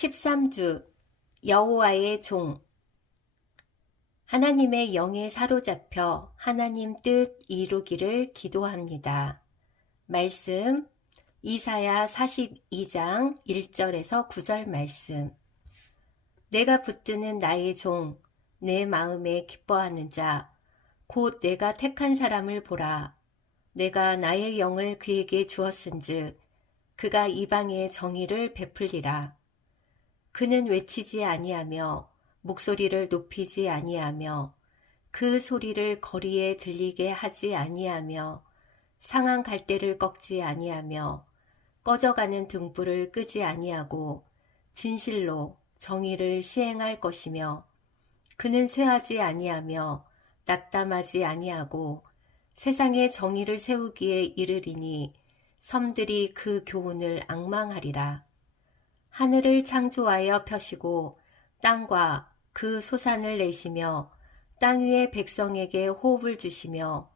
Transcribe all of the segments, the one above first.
13주 여호와의 종. 하나님의 영에 사로잡혀 하나님 뜻 이루기를 기도합니다. 말씀 이사야 42장 1절에서 9절 말씀. 내가 붙드는 나의 종, 내 마음에 기뻐하는 자, 곧 내가 택한 사람을 보라. 내가 나의 영을 그에게 주었은즉 그가 이방의 정의를 베풀리라. 그는 외치지 아니하며 목소리를 높이지 아니하며 그 소리를 거리에 들리게 하지 아니하며 상한 갈대를 꺾지 아니하며 꺼져가는 등불을 끄지 아니하고 진실로 정의를 시행할 것이며 그는 쇠하지 아니하며 낙담하지 아니하고 세상에 정의를 세우기에 이르리니 섬들이 그 교훈을 앙망하리라. 하늘을 창조하여 펴시고 땅과 그 소산을 내시며 땅 위의 백성에게 호흡을 주시며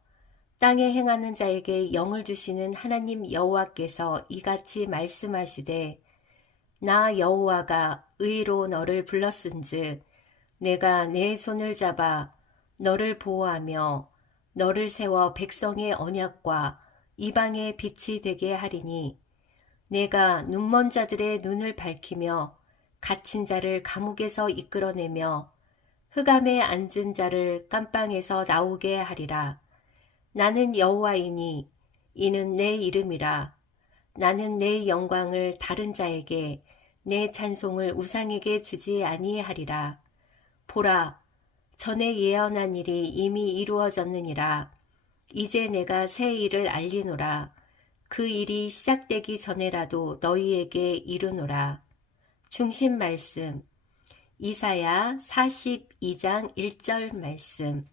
땅에 행하는 자에게 영을 주시는 하나님 여호와께서 이같이 말씀하시되 나 여호와가 의로 너를 불렀은즉 내가 내 손을 잡아 너를 보호하며 너를 세워 백성의 언약과 이방의 빛이 되게 하리니 내가 눈먼 자들의 눈을 밝히며 갇힌 자를 감옥에서 이끌어내며 흑암에 앉은 자를 깜방에서 나오게 하리라. 나는 여호와이니 이는 내 이름이라. 나는 내 영광을 다른 자에게 내 찬송을 우상에게 주지 아니하리라. 보라, 전에 예언한 일이 이미 이루어졌느니라. 이제 내가 새 일을 알리노라. 그 일이 시작되기 전에라도 너희에게 이르노라. 중심 말씀 이사야 42장 1절 말씀.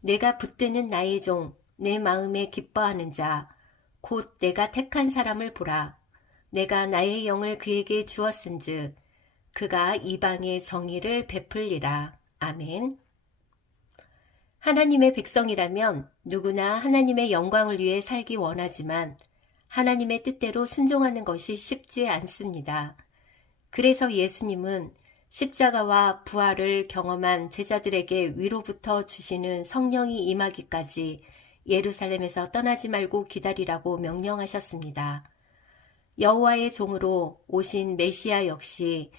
내가 붙드는 나의 종, 내 마음에 기뻐하는 자, 곧 내가 택한 사람을 보라. 내가 나의 영을 그에게 주었은즉 그가 이방의 정의를 베풀리라. 아멘. 하나님의 백성이라면 누구나 하나님의 영광을 위해 살기 원하지만 하나님의 뜻대로 순종하는 것이 쉽지 않습니다. 그래서 예수님은 십자가와 부활을 경험한 제자들에게 위로부터 주시는 성령이 임하기까지 예루살렘에서 떠나지 말고 기다리라고 명령하셨습니다. 여호와의 종으로 오신 메시아 역시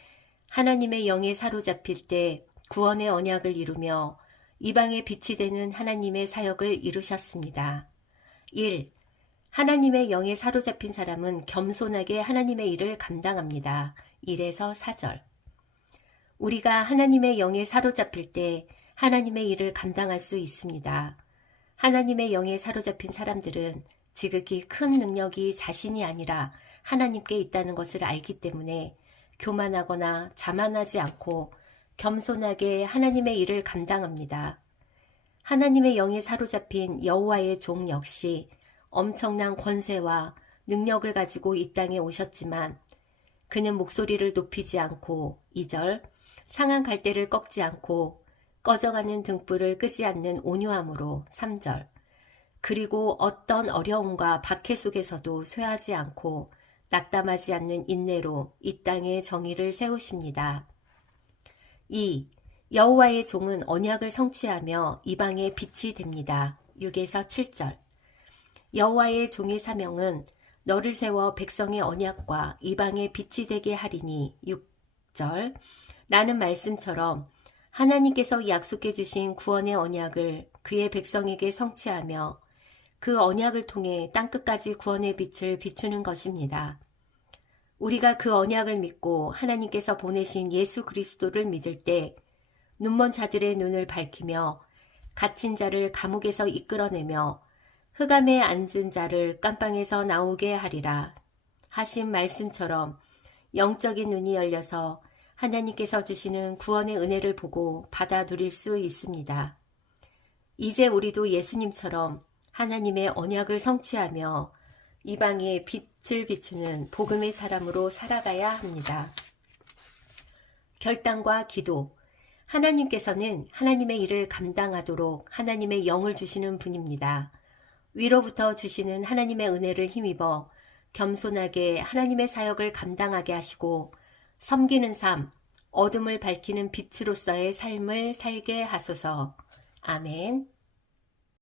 하나님의 영에 사로잡힐 때 구원의 언약을 이루며 이방의 빛이 되는 하나님의 사역을 이루셨습니다. 1. 하나님의 영에 사로잡힌 사람은 겸손하게 하나님의 일을 감당합니다. 1에서 4절. 우리가 하나님의 영에 사로잡힐 때 하나님의 일을 감당할 수 있습니다. 하나님의 영에 사로잡힌 사람들은 지극히 큰 능력이 자신이 아니라 하나님께 있다는 것을 알기 때문에 교만하거나 자만하지 않고 겸손하게 하나님의 일을 감당합니다. 하나님의 영에 사로잡힌 여호와의 종 역시 엄청난 권세와 능력을 가지고 이 땅에 오셨지만 그는 목소리를 높이지 않고 2절 상한 갈대를 꺾지 않고 꺼져가는 등불을 끄지 않는 온유함으로 3절 그리고 어떤 어려움과 박해 속에서도 쇠하지 않고 낙담하지 않는 인내로 이 땅에 정의를 세우십니다. 2. 여호와의 종은 언약을 성취하며 이방의 빛이 됩니다. 6에서 7절 여호와의 종의 사명은 너를 세워 백성의 언약과 이방의 빛이 되게 하리니 6절 라는 말씀처럼 하나님께서 약속해 주신 구원의 언약을 그의 백성에게 성취하며 그 언약을 통해 땅끝까지 구원의 빛을 비추는 것입니다. 우리가 그 언약을 믿고 하나님께서 보내신 예수 그리스도를 믿을 때 눈먼 자들의 눈을 밝히며 갇힌 자를 감옥에서 이끌어내며 흑암에 앉은 자를 깜방에서 나오게 하리라 하신 말씀처럼 영적인 눈이 열려서 하나님께서 주시는 구원의 은혜를 보고 받아 누릴 수 있습니다. 이제 우리도 예수님처럼 하나님의 언약을 성취하며 이방의 빛을 비추는 복음의 사람으로 살아가야 합니다. 결단과 기도. 하나님께서는 하나님의 일을 감당하도록 하나님의 영을 주시는 분입니다. 위로부터 주시는 하나님의 은혜를 힘입어 겸손하게 하나님의 사역을 감당하게 하시고 섬기는 삶, 어둠을 밝히는 빛으로서의 삶을 살게 하소서. 아멘.